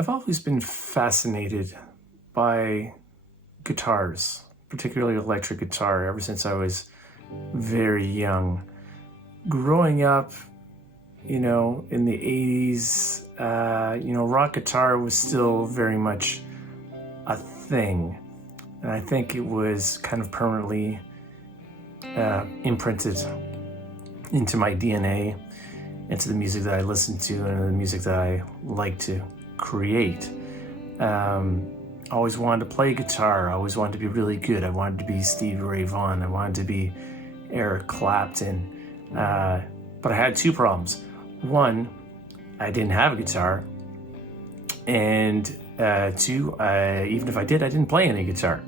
I've always been fascinated by guitars, particularly electric guitar, ever since I was very young. Growing up, in the 80s, rock guitar was still very much a thing. And I think it was kind of permanently imprinted into my DNA, into the music that I listened to and the music that I like to create. Always wanted to play guitar. I always wanted to be really good. I wanted to be Stevie Ray Vaughan. I wanted to be Eric Clapton. But I had two problems. One, I didn't have a guitar. And two, even if I did, I didn't play any guitar.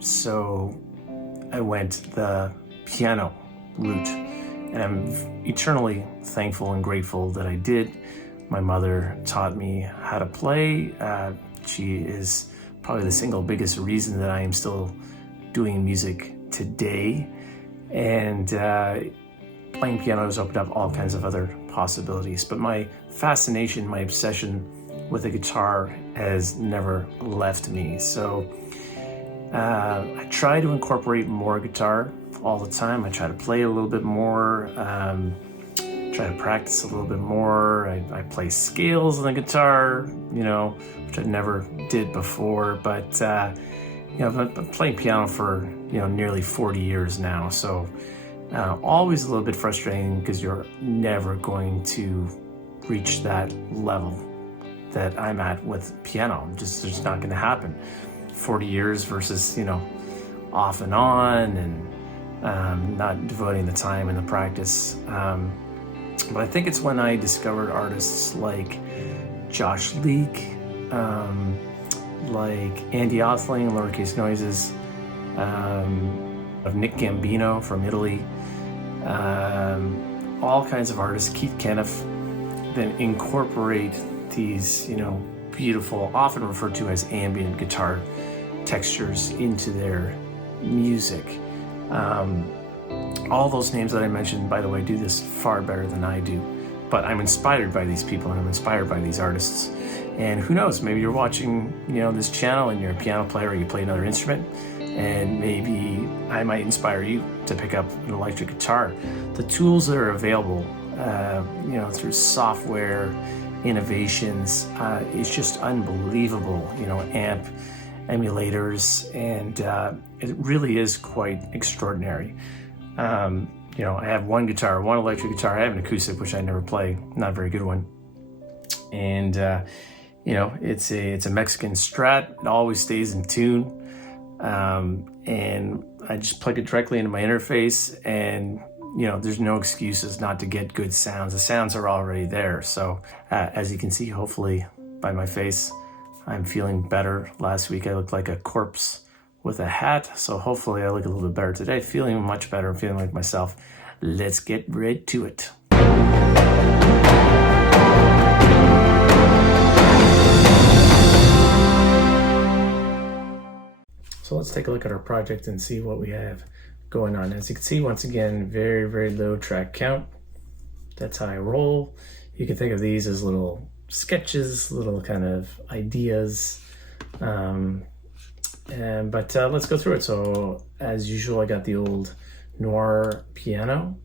So I went the piano route. And I'm eternally thankful and grateful that I did. My mother taught me how to play. She is probably the single biggest reason that I am still doing music today. And playing piano has opened up all kinds of other possibilities. But my fascination, my obsession with the guitar has never left me. So I try to incorporate more guitar all the time. I try to play a little bit more, try to practice a little bit more. I play scales on the guitar, which I never did before, but I've been playing piano for, nearly 40 years now. So always a little bit frustrating because you're never going to reach that level that I'm at with piano. It's just not going to happen. 40 years versus, off and on, and not devoting the time and the practice. But I think it's when I discovered artists like Josh Leake, like Andy Othling, Lowercase Noises, of Nick Gambino from Italy, all kinds of artists, Keith Kenneth, then incorporate these, beautiful, often referred to as ambient guitar textures into their music. All those names that I mentioned, by the way, do this far better than I do. But I'm inspired by these people and I'm inspired by these artists. And who knows, maybe you're watching, this channel and you're a piano player or you play another instrument, and maybe I might inspire you to pick up an electric guitar. The tools that are available, through software, innovations, it's just unbelievable, amp emulators, and it really is quite extraordinary. I have one electric guitar. I have an acoustic, which I never play, not a very good one. And, it's a Mexican Strat. It always stays in tune. And I just plug it directly into my interface, and, there's no excuses not to get good sounds. The sounds are already there. So, as you can see, hopefully by my face, I'm feeling better. Last week I looked like a corpse with a hat, so hopefully I look a little bit better today. Feeling much better, feeling like myself. Let's get right to it. So let's take a look at our project and see what we have going on. As you can see, once again, very, very low track count. That's how I roll. You can think of these as little sketches, little kind of ideas. But let's go through it. So as usual, I got the old Noir piano,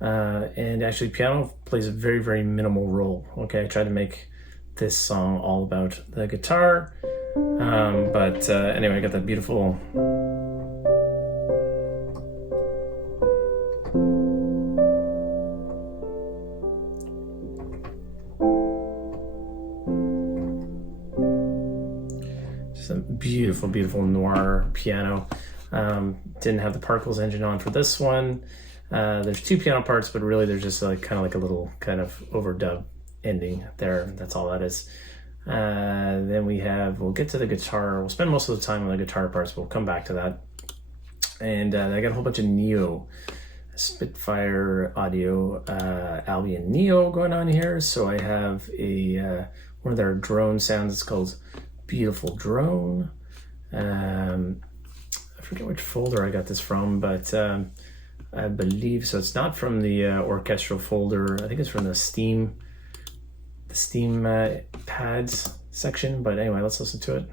and actually piano plays a very, very minimal role. Okay, I tried to make this song all about the guitar, but anyway, I got that beautiful beautiful, beautiful Noir piano. Didn't have the Parkles engine on for this one. There's two piano parts, but really there's just kind of like a little kind of overdub ending there. That's all that is. Then we'll get to the guitar. We'll spend most of the time on the guitar parts, but we'll come back to that. And I got a whole bunch of Neo, Spitfire Audio, Albion Neo going on here. So I have one of their drone sounds. It's called Beautiful Drone. I forget which folder I got this from, but I believe so. It's not from the orchestral folder. I think it's from the Steam pads section. But anyway, let's listen to it.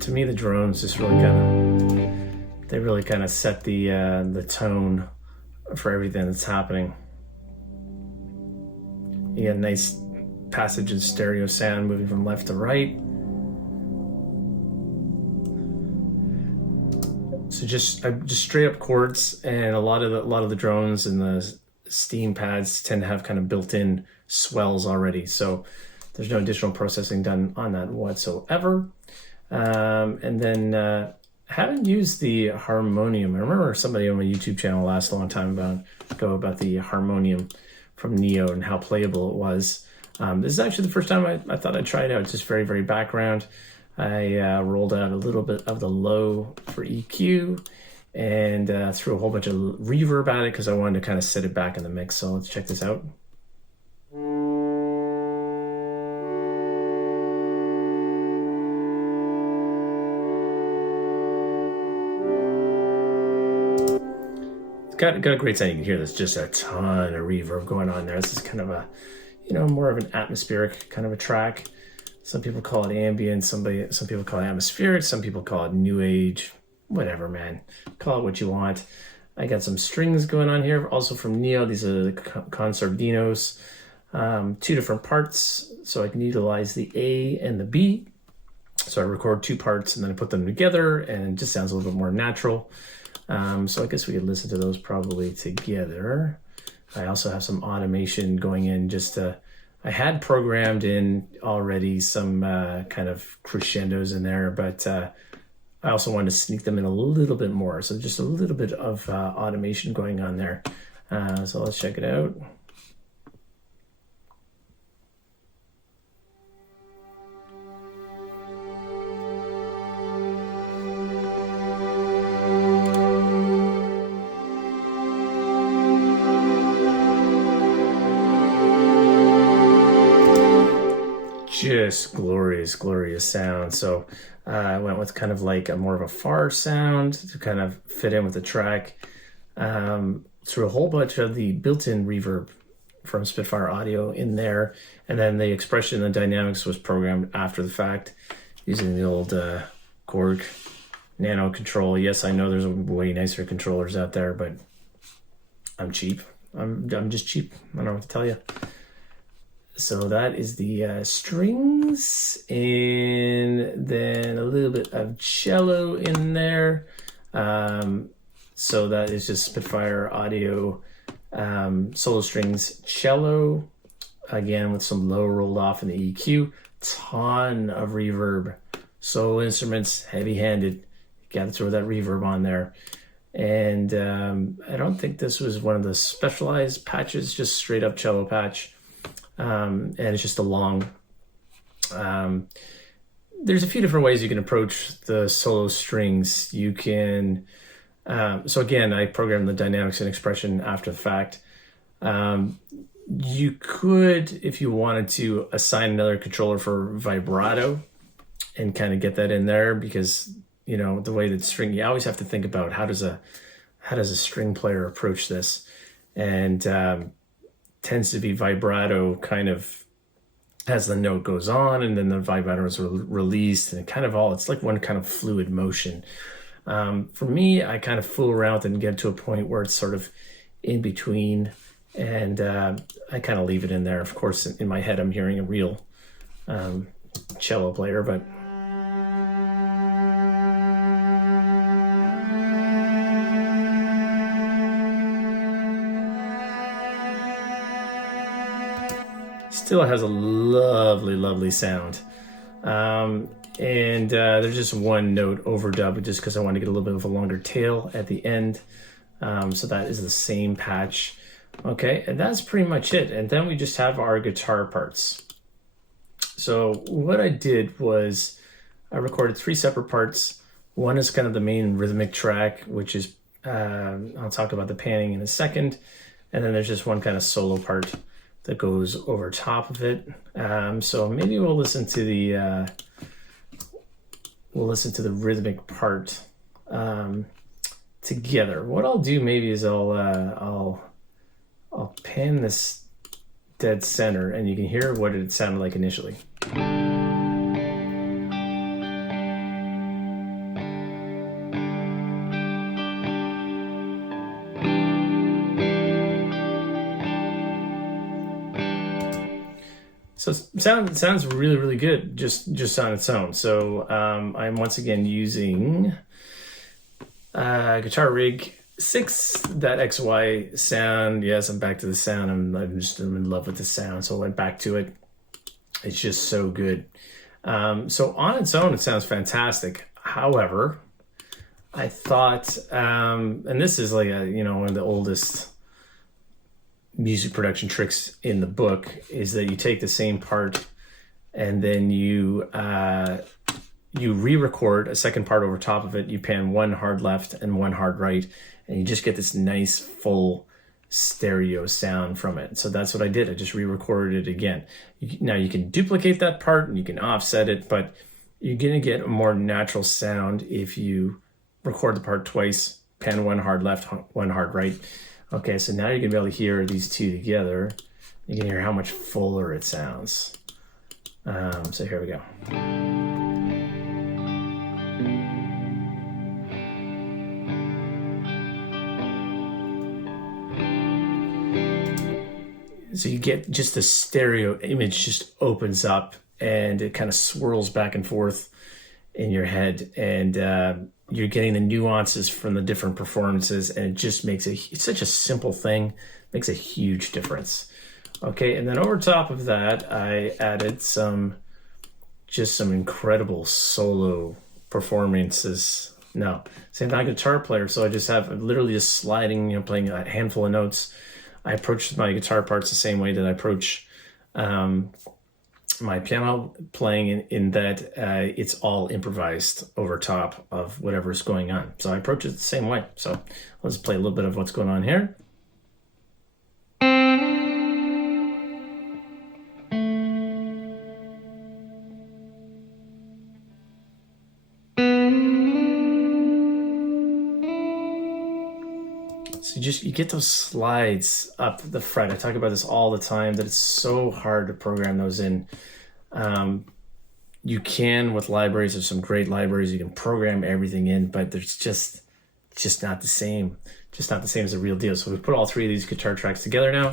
To me, the drones just really kind of set the tone for everything that's happening. You get a nice passage of stereo sound moving from left to right. So just straight up chords, and a lot of the drones and the Steam pads tend to have kind of built-in swells already. So there's no additional processing done on that whatsoever. And then haven't used the harmonium. I remember somebody on my YouTube channel last long time ago about the harmonium from Neo and how playable it was. This is actually the first time I thought I'd try it out. It's just very, very background. I rolled out a little bit of the low for EQ and threw a whole bunch of reverb at it because I wanted to kind of set it back in the mix. So let's check this out. Got a great sound. You can hear there's just a ton of reverb going on there. This is kind of a, more of an atmospheric kind of a track. Some people call it ambient. Some people call it atmospheric. Some people call it new age. Whatever, man. Call it what you want. I got some strings going on here, also from Neo. These are the concertinos. 2 different parts, so I can utilize the A and the B. So I record 2 parts and then I put them together, and it just sounds a little bit more natural. So I guess we could listen to those probably together. I also have some automation going in I had programmed in already some kind of crescendos in there, but I also wanted to sneak them in a little bit more. So just a little bit of automation going on there. So let's check it out. Just glorious sound. So I went with kind of like more of a far sound to kind of fit in with the track. Threw a whole bunch of the built-in reverb from Spitfire Audio in there, and then the expression and dynamics was programmed after the fact using the old Korg Nano control. Yes, I know there's way nicer controllers out there, but I'm cheap. I'm just cheap. I don't know what to tell you. So that is the strings, and then a little bit of cello in there. So that is just Spitfire Audio solo strings, cello, again with some low rolled off in the EQ, ton of reverb, solo instruments, heavy-handed. Got to throw that reverb on there. And I don't think this was one of the specialized patches, just straight up cello patch. And it's just a long, there's a few different ways you can approach the solo strings. You can, so again, I programmed the dynamics and expression after the fact. You could, if you wanted to, assign another controller for vibrato and kind of get that in there, because, the way that string, you always have to think about how does a string player approach this? And, tends to be vibrato kind of as the note goes on, and then the vibrato is released, and it's like one kind of fluid motion. For me, I kind of fool around and get to a point where it's sort of in between, and I kind of leave it in there. Of course, in my head, I'm hearing a real cello player, but still has a lovely sound. And there's just one note overdubbed just because I want to get a little bit of a longer tail at the end. So that is the same patch. Okay, and that's pretty much it. And then we just have our guitar parts. So what I did was I recorded 3 separate parts. One is kind of the main rhythmic track, which is, I'll talk about the panning in a second. And then there's just one kind of solo part that goes over top of it. So maybe we'll listen to the rhythmic part together. What I'll do maybe is I'll pan this dead center, and you can hear what it sounded like initially. So sounds really, really good just on its own. So I'm once again using Guitar Rig 6, that XY sound. Yes, I'm back to the sound. I'm in love with the sound, so I went back to it. It's just so good. So on its own, it sounds fantastic. However, I thought, and this is like one of the oldest music production tricks in the book, is that you take the same part and then you re-record a second part over top of it. You pan one hard left and one hard right, and you just get this nice full stereo sound from it. So that's what I did. I just re-recorded it again. Now you can duplicate that part and you can offset it, but you're gonna get a more natural sound if you record the part twice, pan one hard left, one hard right. Okay, so now you're gonna be able to hear these two together. You can hear how much fuller it sounds. So here we go. So you get just the stereo image just opens up and it kind of swirls back and forth in your head, and you're getting the nuances from the different performances, and it just makes it's such a simple thing, makes a huge difference. Okay, and then over top of that, I added some incredible solo performances. Now, same thing, I'm a guitar player, so I just have literally just sliding, playing a handful of notes. I approach my guitar parts the same way that I approach my piano playing, in that it's all improvised over top of whatever's going on. So I approach it the same way. So let's play a little bit of what's going on here. So you get those slides up the fret. I talk about this all the time, that it's so hard to program those in. You can with libraries. There's some great libraries. You can program everything in, but there's just not the same. Just not the same as the real deal. So we put all three of these guitar tracks together now.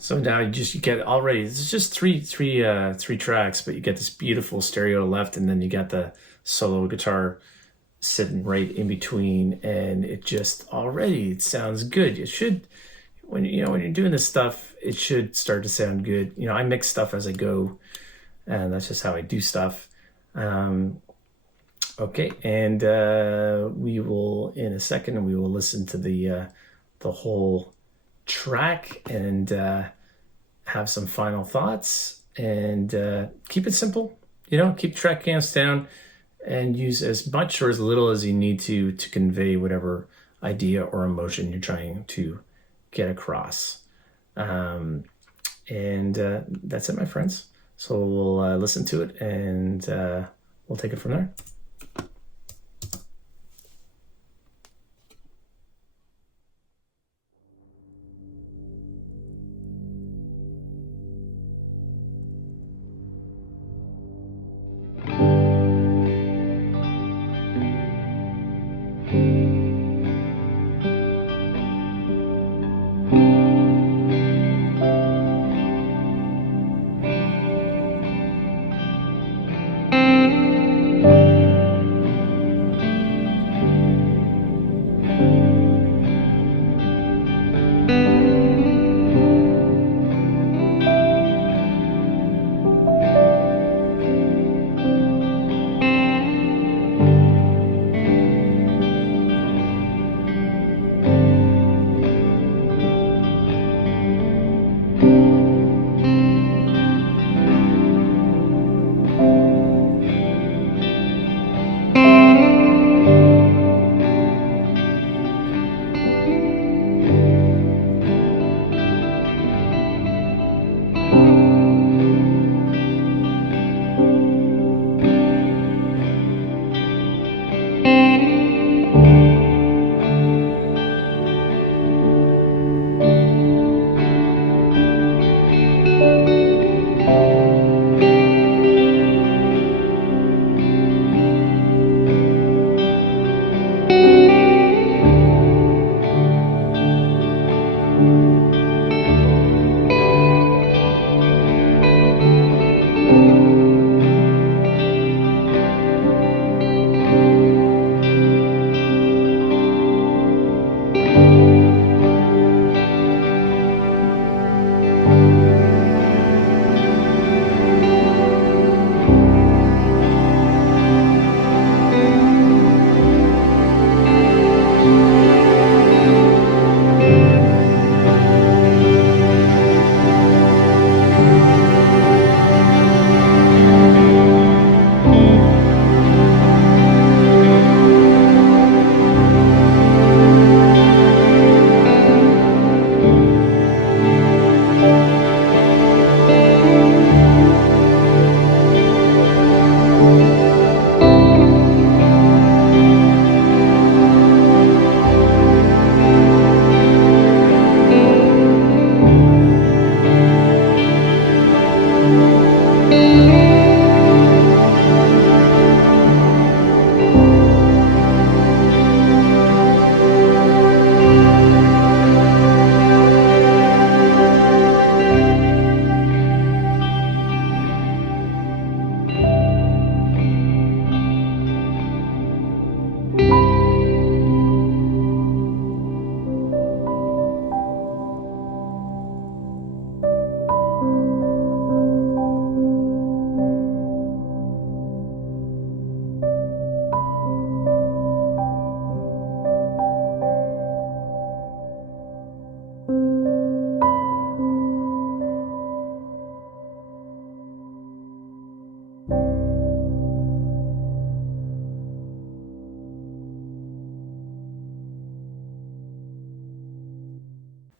So now you get already, it's just three tracks, but you get this beautiful stereo left, and then you got the solo guitar sitting right in between, and it sounds good. It should, when you're doing this stuff, it should start to sound good. I mix stuff as I go, and that's just how I do stuff. Okay, and we will, in a second, we will listen to the whole track and have some final thoughts, and keep it simple. Keep track counts down and use as much or as little as you need to convey whatever idea or emotion you're trying to get across. And that's it, my friends. So we'll listen to it, and we'll take it from there.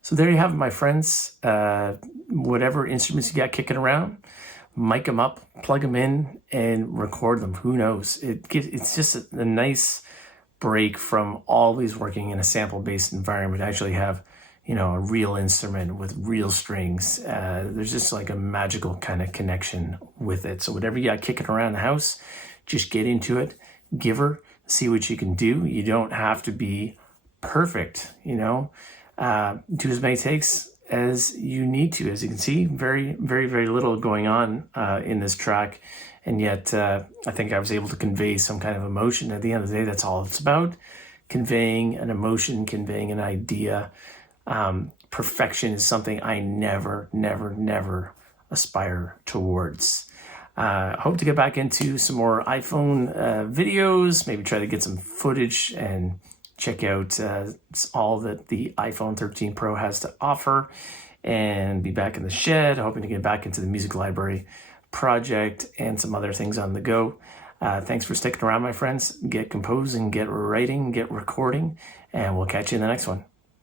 So there you have it, my friends. Whatever instruments you got kicking around, mic them up, plug them in, and record them. Who knows? It's just a nice break from always working in a sample-based environment. Actually have, a real instrument with real strings. There's just like a magical kind of connection with it. So whatever you got kicking around the house, just get into it, give her, see what you can do. You don't have to be perfect, do as many takes as you need to. As you can see, very, very, very little going on in this track. And yet I think I was able to convey some kind of emotion. At the end of the day, that's all it's about. Conveying an emotion, conveying an idea. Perfection is something I never, never, never aspire towards. Hope to get back into some more iPhone videos, maybe try to get some footage and check out all that the iPhone 13 Pro has to offer, and be back in the shed, hoping to get back into the music library project and some other things on the go. Thanks for sticking around, my friends. Get composing, get writing, get recording, and we'll catch you in the next one.